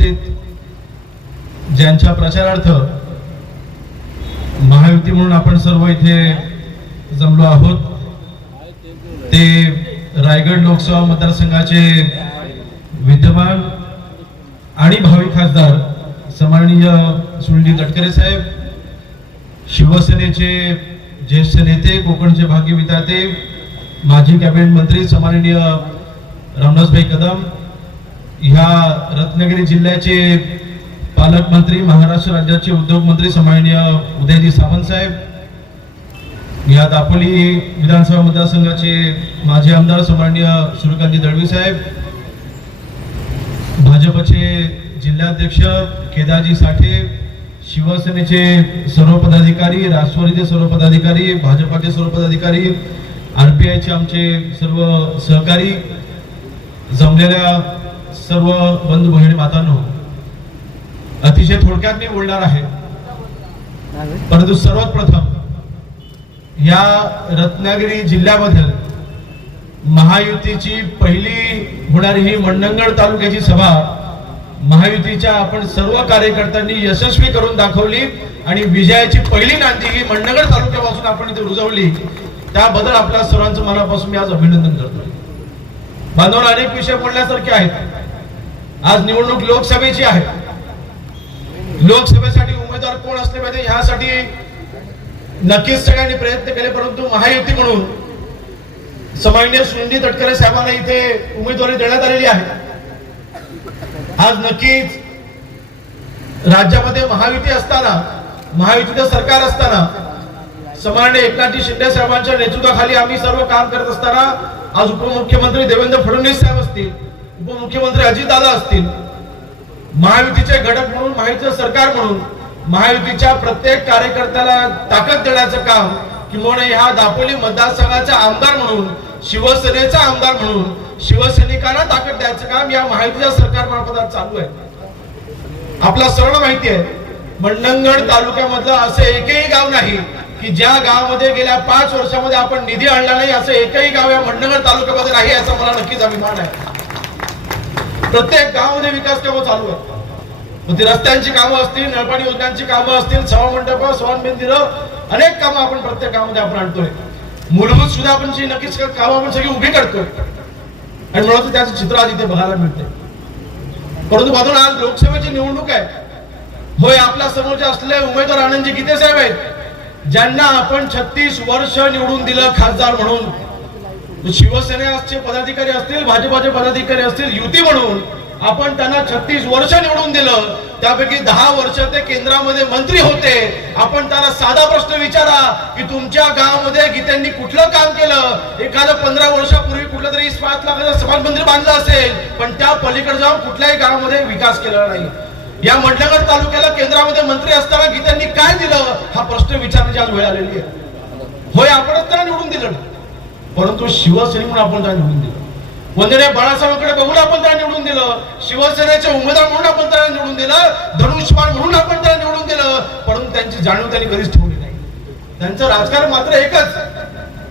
बाबतीत ज्यांच्या प्रचारार्थ महायुती म्हणून आपण सर्व इथे जमलो आहोत ते रायगड लोकसभा मतदारसंघाचे विद्यमान आणि भावी खासदार सन्माननीय सुनील तटकरे साहेब शिवसेनेचे ज्येष्ठ नेते कोकणचे भाग्यविधाते माजी कॅबिनेट मंत्री सन्माननीय रामदासभाई कदम ह्या रत्नागिरी जिल्ह्याचे पालकमंत्री महाराष्ट्र राज्याचे उद्योग मंत्री सन्माननीय उदयजी सावंत साहेब या दापोली विधानसभा मतदारसंघाचे माजी आमदार सन्माननीय सूर्यकांती दळवी साहेब भाजपचे जिल्हाध्यक्ष केदारजी साठे शिवसेनेचे सर्व पदाधिकारी राष्ट्रवादीचे सर्व पदाधिकारी भाजपाचे सर्व पदाधिकारी आरपीआयचे आमचे सर्व सहकारी जमलेल्या सर्व बंधू बहिणी मातांनो अतिशय थोडक्यात मी बोलणार आहे. परंतु सर्वात प्रथम या रत्नागिरी जिल्ह्यामध्ये महायुतीची पहिली होणारी ही मंडणगड तालुक्याची सभा महायुतीच्या आपण सर्व कार्यकर्त्यांनी यशस्वी करून दाखवली आणि विजयाची पहिली नांदी ही मंडणगड तालुक्यापासून आपण इथे रुजवली. त्याबद्दल आपल्या सर्वांचं मनापासून मी आज अभिनंदन करतो बांधवांना अनेक विषय बोलण्यासारखे आहेत. आज निवडणूक लोकसभेची आहे. लोकसभेसाठी उमेदवार कोण असले पाहिजे ह्यासाठी नक्कीच सगळ्यांनी प्रयत्न केले परंतु महायुती म्हणून समान्य सुनील तटकरे साहेबांना इथे उमेदवारी देण्यात आलेली आहे. आज नक्कीच राज्यामध्ये महायुती असताना महायुतीचं सरकार असताना समान्य एकनाथजी शिंदे साहेबांच्या नेतृत्वाखाली आम्ही सर्व काम करत असताना आज उपमुख्यमंत्री देवेंद्र फडणवीस साहेब असतील उपमुख्यमंत्री अजितदादा असतील महायुतीचे घटक म्हणून महायुतीचं सरकार म्हणून महायुतीच्या प्रत्येक कार्यकर्त्याला ताकद देण्याचं काम किंवा ह्या दापोली मतदारसंघाचा आमदार म्हणून शिवसेनेचा आमदार म्हणून शिवसैनिकांना ताकद द्यायचं काम या महायुतीच्या सरकार मार्फत चालू आहे. आपला सर्व माहिती आहे मंडणगड तालुक्यामधलं असं एकही गाव नाही की ज्या गावामध्ये गेल्या पाच वर्षामध्ये आपण निधी आणला नाही असं एकही गाव या मंडणगड तालुक्यामध्ये नाही याचा मला नक्कीच अभिमान आहे. प्रत्येक गावामध्ये विकास कामं चालू आहेत मग ती रस्त्यांची कामं असतील नळपाणी योजनांची कामं असतील सभा मंडप सवान मंदिर अनेक कामं आपण प्रत्येक गावामध्ये आपण आणतोय. मूलभूत सुद्धा आपण जी नक्कीच कामं आपण सगळी उभी करतोय. आणि म्हणून त्याचं चित्र आज इथे बघायला मिळते परंतु बाजूला आज लोकसभेची निवडणूक आहे. होय आपल्या समोरचे असलेले उमेदवार आनंदजी गीते साहेब आहेत ज्यांना आपण छत्तीस वर्ष निवडून दिलं खासदार म्हणून. शिवसेनेचे पदाधिकारी असतील भाजपाचे पदाधिकारी असतील युती म्हणून आपण त्यांना छत्तीस वर्ष निवडून दिलं. त्यापैकी दहा वर्ष ते केंद्रामध्ये मंत्री होते. आपण त्यांना साधा प्रश्न विचारा की तुमच्या गावामध्ये गीतेंनी कुठलं काम केलं? एखादं पंधरा वर्षापूर्वी कुठलं तरी पाच लाखाचा समाज मंदिर बांधलं असेल पण त्या पलीकडे जाऊन कुठल्याही गावामध्ये विकास केला नाही. या मंडणगड तालुक्याला केंद्रामध्ये मंत्री असताना गीत्यांनी काय दिलं? हा प्रश्न विचारण्याची आज वेळ आलेली आहे. होय आपणच त्याला निवडून दिलं. परंतु शिवसेने म्हणून आपण त्याला निवडून दिलं. वंदने बाळासाहेबांकडे बघून आपण त्याला निवडून दिलं. शिवसेनेचे उमेदवार म्हणून आपण त्याला निवडून दिलं. धनुष्यबाण म्हणून आपण त्याला निवडून दिलं. परंतु त्यांची जाणीव त्यांनी कधीच ठेवली नाही. त्यांचं राजकारण मात्र एकच.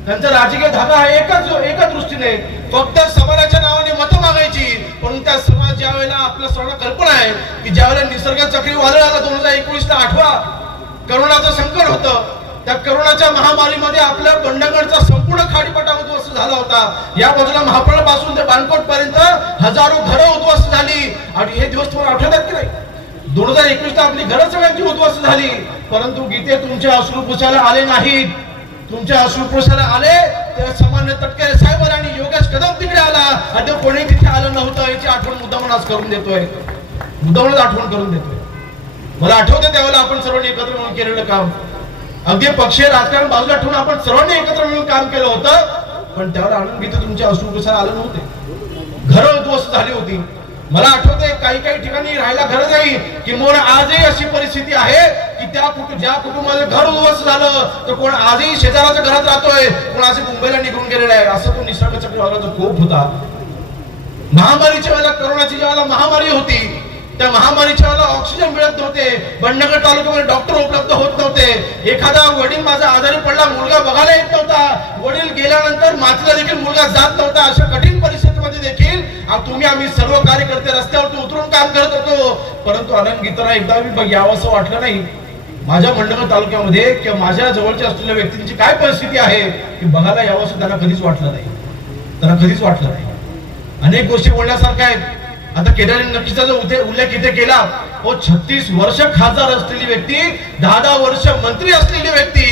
त्यांचा राजकीय धागा हा एकच एका दृष्टीने. फक्त समाजाच्या नावाने मतं मागायची. परंतु त्या समाज ज्या वेळेला आपल्या सर्वांना कल्पना आहे की ज्या वेळेला निसर्ग चक्रीवादळ आला दोन हजार एकोणीसला आठवा करोनाचं संकट होतं त्या करोनाच्या महामारीमध्ये आपल्या बंडगडचा संपूर्ण खाडीपटा उद्ध्वस्त झाला होता. या बाजूला महापळपासून ते बाणकोट पर्यंत हजारो घरं उद्ध्वस्त झाली. आणि हे दिवस तुम्हाला आठवतात की नाही? दोन हजार एकवीस ला आपली घरं सगळ्यांची उद्ध्वस्त झाली. परंतु गीते तुमच्या अश्रुपुषाला आले नाहीत. तुमच्या अश्रू आले तर सामान्य तटकरे साहेब आणि योगेश कदम तिकडे आला. आणि कोणी तिथे आलं नव्हतं याची आठवण मुद्दामून आज करून देतोय. मुद्दामूनच आठवण करून देतोय. मला आठवतं त्यावेळेला आपण सर्वांनी एकत्र म्हणून केलेलं काम. अगदी पक्षीय राजकारण बाजूला ठेवून आपण सर्वांनी एकत्र मिळून काम केलं होतं. पण त्यावर आनंद गीत तुमच्या अश्रू आलं नव्हते. घर उद्ध्वस्त झाली होती. मला आठवते काही काही ठिकाणी राहायला घर नाही किंवा आजही अशी परिस्थिती आहे की त्या कुटुंब ज्या कुटुंबाचं घर उद्ध्वस्त झालं तर कोण आजही शेजाराच्या घरात राहतोय कोण असे मुंबईला निघून गेलेला आहे. असं तो निसर्ग चक्रीवादळाचा कोप होता. महामारीच्या वेळेला करोनाची ज्या महामारी होती त्या महामारीच्या मला ऑक्सिजन मिळत नव्हते. बंडगड तालुक्यामध्ये डॉक्टर उपलब्ध होत नव्हते. एखादा वडील माझा आजारी पडला मुलगा बघायला येत नव्हता. वडील गेल्यानंतर मातीला देखील मुलगा जात नव्हता. अशा कठीण परिस्थितीमध्ये देखील तुम्ही आम्ही सर्व कार्यकर्ते रस्त्यावरती उतरून काम करत होतो. परंतु आनंद गीताना एकदा मी बघ- यावं असं वाटलं नाही. माझ्या मंडळ तालुक्यामध्ये किंवा माझ्या जवळच्या असलेल्या व्यक्तींची काय परिस्थिती आहे की बघायला यावं असं त्यांना कधीच वाटलं नाही. त्यांना कधीच वाटलं नाही. अनेक गोष्टी बोलण्यासारख्या आहेत. आता केदारी नक्कीचा जो उल्लेख इथे केला हो छत्तीस वर्ष खासदार असलेली व्यक्ती दहा दहा वर्ष मंत्री असलेली व्यक्ती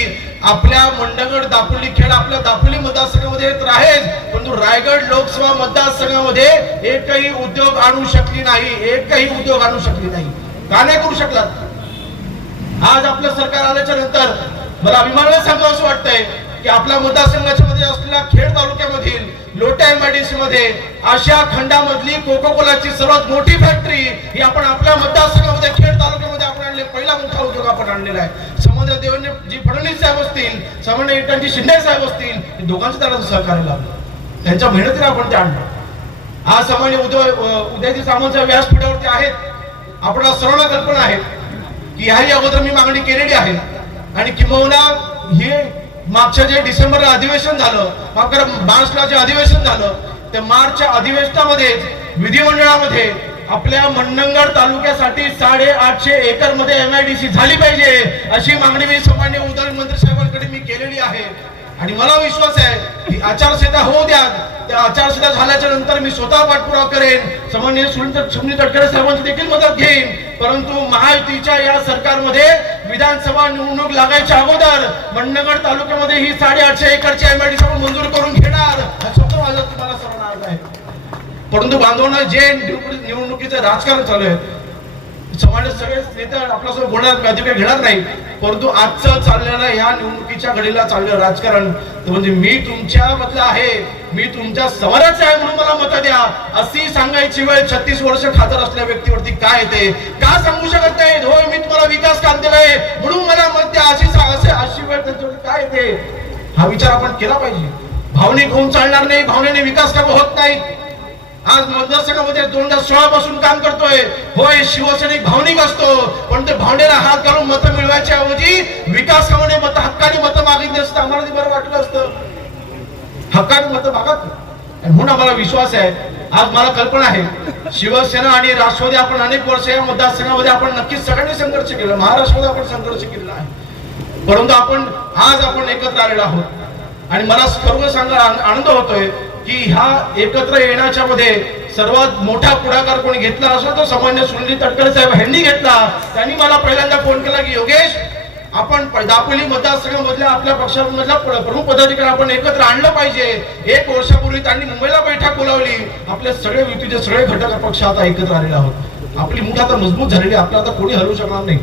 आपल्या मंडगड दापोली खेळ आपल्या दापोली मतदारसंघामध्ये तर आहेच परंतु रायगड लोकसभा मतदारसंघामध्ये एकही उद्योग आणू शकली नाही एकही उद्योग आणू शकली नाही. का नाही करू शकलात आज आपलं सरकार आल्याच्यानंतर मला अभिमानाने सांगावं असं वाटतंय की आपल्या मतदारसंघाच्या मध्ये असलेल्या खेड तालुक्यामधील लोटा एमआयडीसी मध्ये आशिया खंडामधली कोको कोलाची सर्वात मोठी फॅक्टरी ही आपण आपल्या मतदारसंघामध्ये खेड तालुक्यामध्ये आपण आणले. पहिला मोठा उद्योग आपण आणलेला आहे. समुद्र देवेंद्र जी फडणवीस साहेब असतील सामान्य इटांची शिंदे साहेब असतील दोघांचं त्याला सहकार्य लाभलं त्यांच्या मेहनतीने आपण ते आणलं. आज सामान्य उद्या उद्याची सामान्य व्यासपीठावरती आहेत. आपण सर्वांना कल्पना आहे की ह्याही अगोदर मी मागणी केलेली आहे. आणि किंबहुना हे मागच्या जे डिसेंबरला अधिवेशन झालं माफ करा मार्चला जे अधिवेशन झालं त्या मार्चच्या अधिवेशनामध्ये विधिमंडळामध्ये आपल्या मंडणगड तालुक्यासाठी साडे आठशे एकरमध्ये सी झाली पाहिजे अशी मागणी मी सामान्य उद्योग मंत्री साहेबांकडे मी केलेली आहे. आणि मला विश्वास आहे की आचारसंहिता होऊ द्या त्या आचारसंहिता झाल्याच्यानंतर मी स्वतः पाठपुरावा करेन. सामान्य सुनील तटकरे साहेबांची देखील मदत घेईन. परंतु महायुतीच्या या सरकारमध्ये विधानसभा निवडणूक लागायच्या अगोदर मंडणगड तालुक्यामध्ये ही साडेआठशे एकरची एमआयडीसी आपण मंजूर करून घेणार. हा माझा तुम्हाला सर्वांना अर्थ आहे. परंतु बांधवांना जे निवडणुकीचं राजकारण चालू आहे समाज सगळे नेते आपल्यासोबत बोलणार मी काही घेणार नाही. परंतु आजचं चाललेलं ह्या निवडणुकीच्या घडीला चाललेलं राजकारण म्हणजे मी तुमच्या मधलं आहे मी तुमच्या समोरच आहे म्हणून मला मत द्या. अशी सांगायची वेळ छत्तीस वर्ष खासदार असलेल्या व्यक्तीवरती काय येते? का सांगू शकत नाही होय मी तुम्हाला विकास काम दिलाय. म्हणून मला मत द्या. अशी असे अशी वेळ त्यांच्यावरती काय येते? हा विचार आपण केला पाहिजे. भावनिक होऊन चालणार नाही भावनेने विकास काम होत नाही आज मतदारसंघामध्ये दोन हजार सोळा पासून काम करतोय. होय शिवसैनिक भावनिक असतो. पण ते भावनेला हात घालून मत मिळवायच्या ऐवजी विकास कामाने मत हक्काने मतं मागितली असतं आम्हाला ते बरं वाटलं असतं तर मागत म्हणून आम्हाला विश्वास आहे आज मला कल्पना आहे शिवसेना आणि राष्ट्रवादी आपण अनेक वर्ष या मतदारसंघामध्ये आपण नक्कीच सगळ्यांनी संघर्ष केला महाराष्ट्रामध्ये आपण संघर्ष केलेला आहे. परंतु आपण आज आपण एकत्र आलेलो आहोत. आणि मला सर्व सांगा आनंद होतोय की ह्या एकत्र येण्याच्या मध्ये सर्वात मोठा पुढाकार कोणी घेतला असो तो सामान्य सुनील तटकरे साहेब ह्यांनी घेतला. त्यांनी मला पहिल्यांदा फोन केला की योगेश आपण दापोली मतदारसंघामधल्या आपल्या पक्षामधल्या प्रमुख पदाधिकारी आपण एकत्र आणलं पाहिजे. एक वर्षापूर्वी त्यांनी मुंबईला बैठक बोलावली. आपले सगळे युतीचे सगळे घटक पक्ष आता एकत्र आलेले आहोत. आपली मुठ आता मजबूत झालेली आपल्याला आता कोणी हरवू शकणार नाही.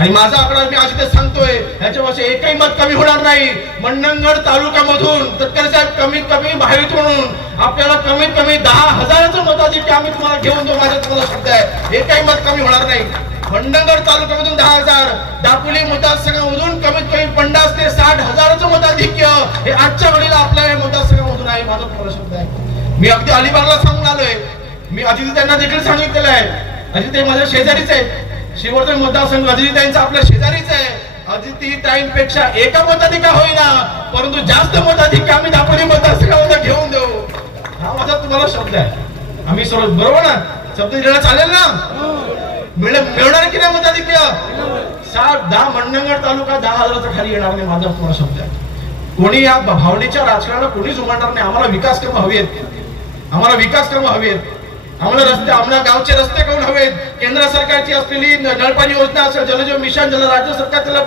आणि माझा आकडा मी आज इथे सांगतोय ह्याच्यापासून एकही मत कमी होणार नाही. मंडणगड तालुक्यामधून तटकरे साहेब कमीत कमी बाहेर म्हणून आपल्याला कमीत कमी दहा हजाराचं मताधिक्य आम्ही तुम्हाला घेऊन देऊ माझ्या तुम्हाला शब्द आहे. एकही मत कमी होणार नाही. मंडणगड तालुक्यामधून दहा हजार दापोली मतदारसंघामधून कमीत कमी पन्नास ते साठ हजाराचं मताधिक्य हे आजच्या घडीला आपल्या या मतदारसंघामधून आहे माझा तुम्हाला शब्द आहे. मी अगदी अलिबागला सांगून आलोय. मी अजित त्यांना देखील सांगितलेलं आहे. अजित ते माझ्या शेजारीच आहे शिवर्धन मतदारसंघ अजिताईंचा आपल्या शेजारीच आहे. अजितीताईंपेक्षा एका मताधिका होईना परंतु जास्त मताधिका आम्ही दापोली मतदारसंघामध्ये घेऊन देऊ. हा माझा तुम्हाला शब्द आहे. आम्ही सर्व बरोबर ना? शब्द दिलेला चालेल ना? मिळ- मिळणार की नाही मताधिक्य? सात दहा मंडणगड तालुका दहा हजाराचा खाली येणार नाही माझा तुम्हाला शब्द आहे. कोणी या भावनेच्या राजकारणाला कोणीच उमाडणार नाही. आम्हाला विकास कर्म हवी आहेत. आम्हाला विकास कर्म हवी आहेत. आम्हाला रस्ते आम्हाला गावचे रस्ते करून हवेत. केंद्र सरकारची असलेली नळपाणी योजना असेल जलजीव मिशन जल राज्य सरकार त्याला